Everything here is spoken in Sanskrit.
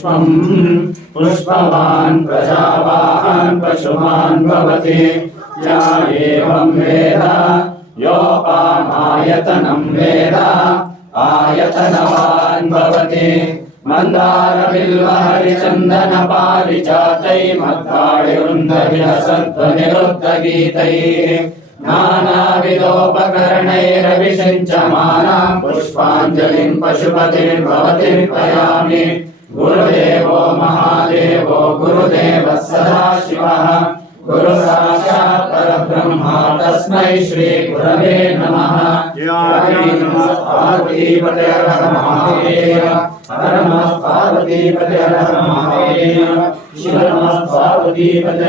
पुष्पम् पुष्पवान् प्रजावान् पशुमान् भवति या एवं वेद योपामायतनं वेद आयतनवान् भवति मंदार बिल्व हरिचंदन पारिजातै मद्दाळिवृन्दविलसध्वनिरुद्धगीतैः नानाविधोपकरणैरभिषिञ्चमानां पुष्पाञ्जलिं पशुपतिं भवतीर्पयामि गुरुदेवो महादेवो गुरुदेवः सदाशिवः गुरु साक्षात् परब्रह्मा तस्मै श्री गुरवे नमः। पार्वतीपते हर महादेव हर नमः पार्वतीपते हर महादेव शिव नमः पार्वतीपते।